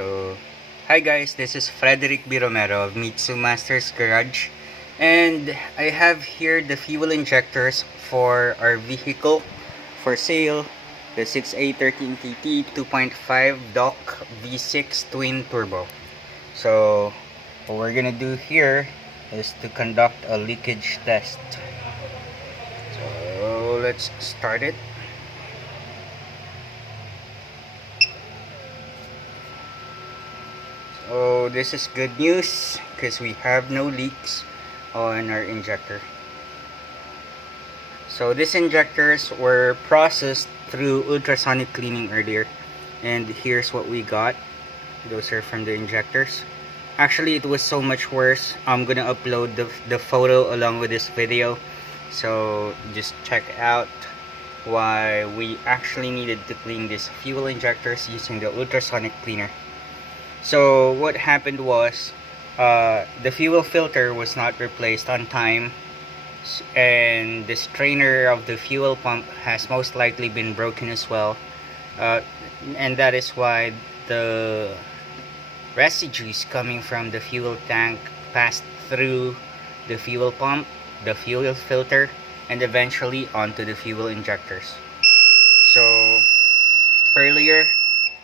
So, hi guys, this is Frederick B. Romero of Mitsu Masters Garage, and I have here the fuel injectors for our vehicle for sale, the 6A13TT 2.5 DOC V6 Twin Turbo. So, what we're gonna do here is to conduct a leakage test. So, let's start it. Oh, this is good news because we have no leaks on our injector. So these injectors were processed through ultrasonic cleaning earlier, and here's what we got. Those are from the injectors. Actually, it was so much worse. I'm gonna upload the photo along with this video, so just check out why we actually needed to clean these fuel injectors using the ultrasonic cleaner. So what happened was the fuel filter was not replaced on time, and the strainer of the fuel pump has most likely been broken as well, and that is why the residues coming from the fuel tank passed through the fuel pump, the fuel filter, and eventually onto the fuel injectors. So earlier,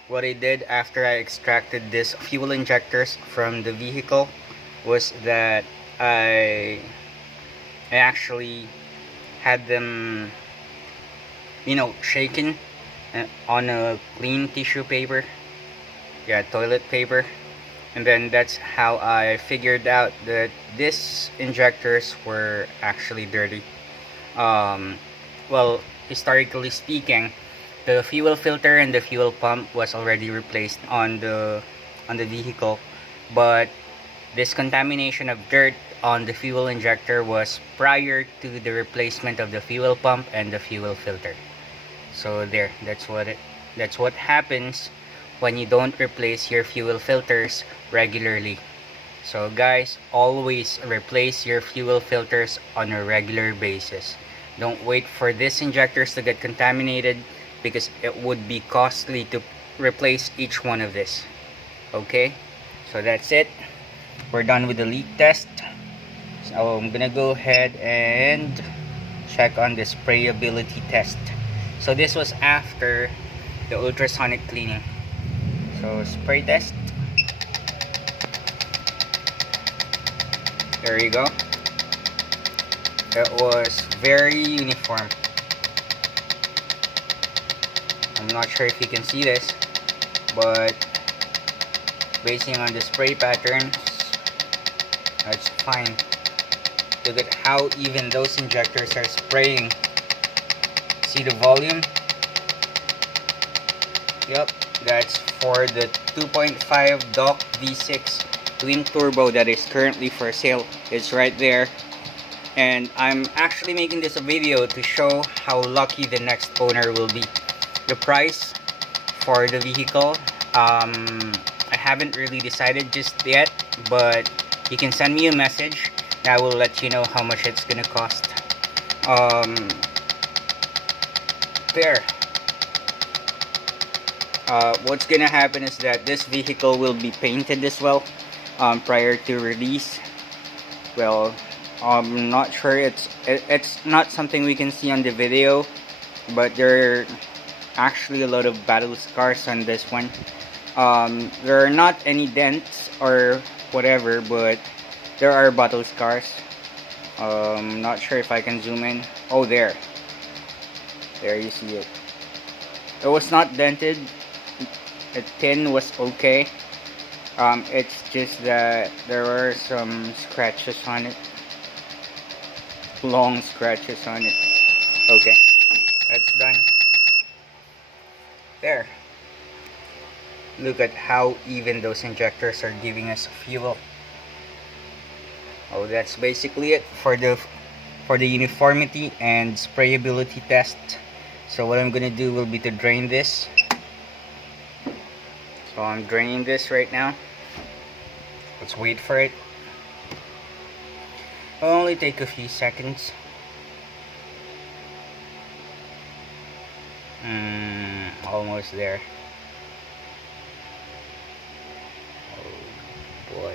what I did after I extracted this fuel injectors from the vehicle was that I actually had them, shaken on a clean tissue paper, toilet paper, and then that's how I figured out that these injectors were actually dirty. Well, historically speaking, the fuel filter and the fuel pump was already replaced on the vehicle, but this contamination of dirt on the fuel injector was prior to the replacement of the fuel pump and the fuel filter. So that's what happens when you don't replace your fuel filters regularly. So guys, always replace your fuel filters on a regular basis. Don't wait for these injectors to get contaminated, because it would be costly to replace each one of this. Okay, so that's it. We're done with the leak test. So I'm gonna go ahead and check on the sprayability test. So this was after the ultrasonic cleaning. So spray test. There you go. It was very uniform. I'm not sure if you can see this, but basing on the spray patterns, that's fine. Look at how even those injectors are spraying. See the volume? Yep, that's for the 2.5 DOC V6 Twin Turbo that is currently for sale. It's right there. And I'm actually making this a video to show how lucky the next owner will be. The price for the vehicle, I haven't really decided just yet, but you can send me a message and I will let you know how much it's gonna cost. There. What's gonna happen is that this vehicle will be painted as well prior to release. Well, I'm not sure, it's not something we can see on the video, but there are actually a lot of battle scars on this one. There are not any dents or whatever, but there are battle scars. Not sure if I can zoom in. Oh, there you see it. It was not dented. The tin was okay. It's just that there were some scratches on it, long scratches on it. Okay, that's done. There. Look at how even those injectors are giving us fuel. Oh, that's basically it for the uniformity and sprayability test. So what I'm gonna do will be to drain this. So I'm draining this right now. Let's wait for it. It'll only take a few seconds. Almost there.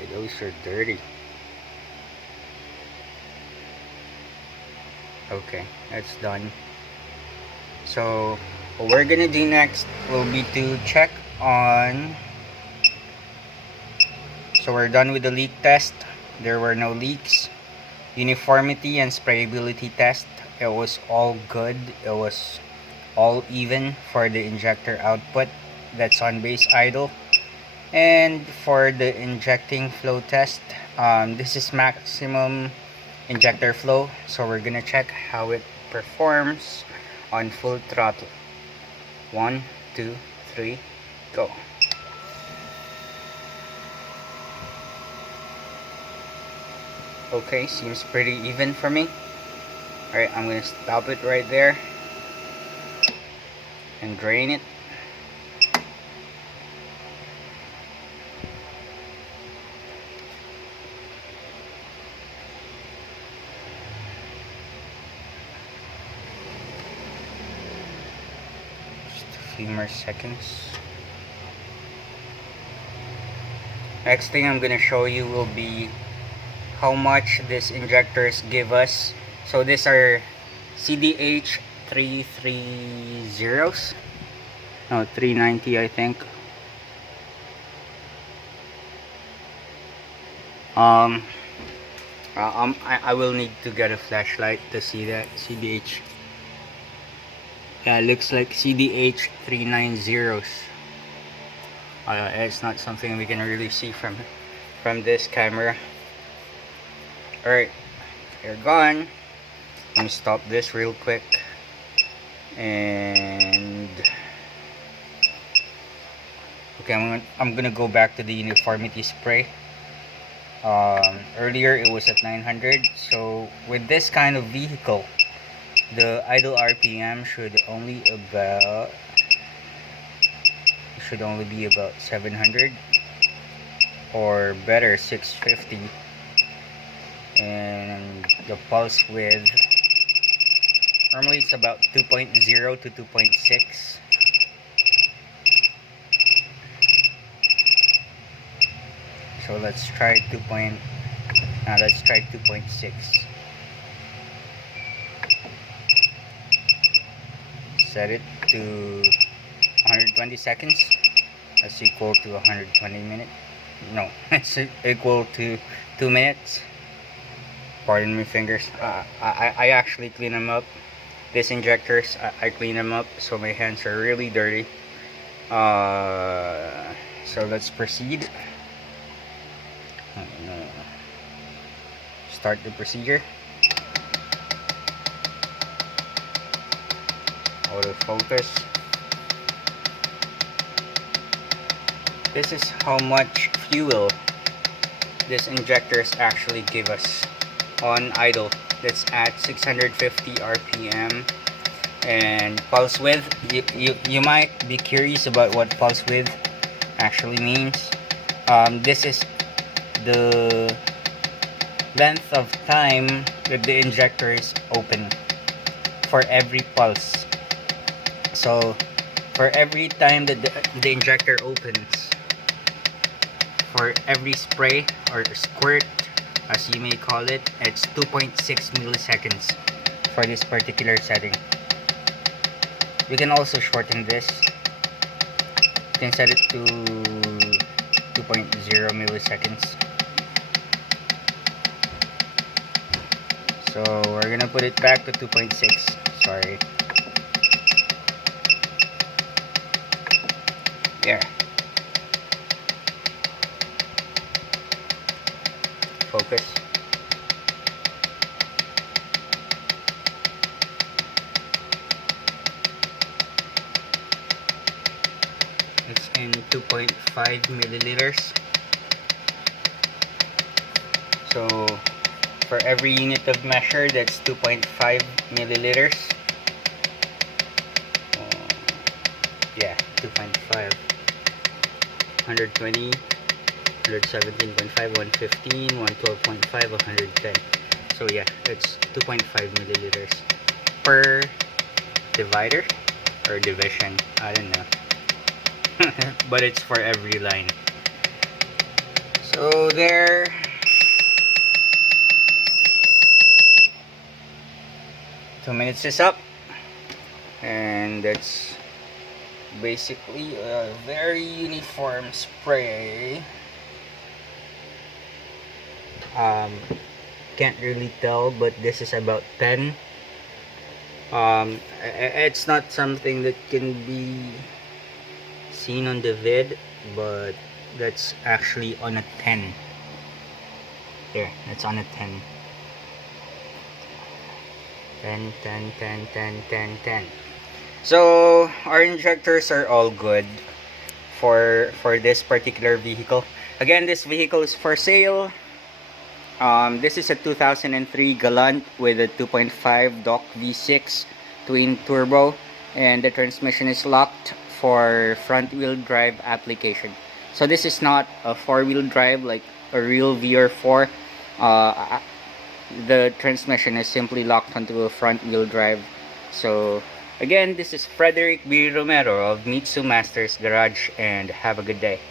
those are dirty. Okay, that's done. So what we're gonna do next will be to check on. So we're done with the leak test. There were no leaks. Uniformity and sprayability test, it was all good. It was all even for the injector output that's on base idle. And for the injecting flow test, this is maximum injector flow, so we're gonna check how it performs on full throttle. 1, 2, 3, go. Okay, seems pretty even for me. Alright, I'm gonna stop it right there and drain it. Just a few more seconds. Next thing I'm gonna show you will be how much these injectors give us. So these are CDH 330s. No, 390 I think. I will need to get a flashlight to see that CDH. Yeah, it looks like CDH 390s. It's not something we can really see from this camera. Alright, they're gone. Let me stop this real quick. And okay, I'm gonna go back to the uniformity spray. Earlier it was at 900, so with this kind of vehicle, the idle RPM should only be about 700 or better 650, and the pulse width normally it's about 2.0 to 2.6. So let's try 2.6. Set it to 120 seconds. That's equal to 120 minutes. No, it's equal to 2 minutes. Pardon my fingers. I actually clean them up. These injectors, I clean them up, so my hands are really dirty. So let's proceed. Start the procedure. Auto focus. This is how much fuel these injectors actually give us on idle. That's at 650 RPM. And pulse width, you might be curious about what pulse width actually means. This is the length of time that the injector is open for every pulse. So for every time that the injector opens, for every spray or squirt, as you may call it, it's 2.6 milliseconds for this particular setting. We can also shorten this. You can set it to 2.0 milliseconds. So we're gonna put it back to 2.6. Sorry. There. Focus. It's in 2.5 milliliters. So for every unit of measure, that's 2.5 milliliters. Yeah, 2.5. 120, 117.5, 115, 112.5, 110. So yeah, it's 2.5 milliliters per divider or division. I don't know. But it's for every line. So there, 2 minutes is up, and that's basically a very uniform spray. Can't really tell, but this is about 10. It's not something that can be seen on the vid, but that's actually on a 10. There, that's on a 10. 10, 10, 10, 10, 10, 10. So our injectors are all good for this particular vehicle. Again, this vehicle is for sale. This is a 2003 Galant with a 2.5 Doc V6 twin turbo, and the transmission is locked for front wheel drive application. So this is not a four-wheel drive like a real VR4. The transmission is simply locked onto a front wheel drive. So again, this is Frederick B. Romero of Mitsu Masters Garage, and have a good day.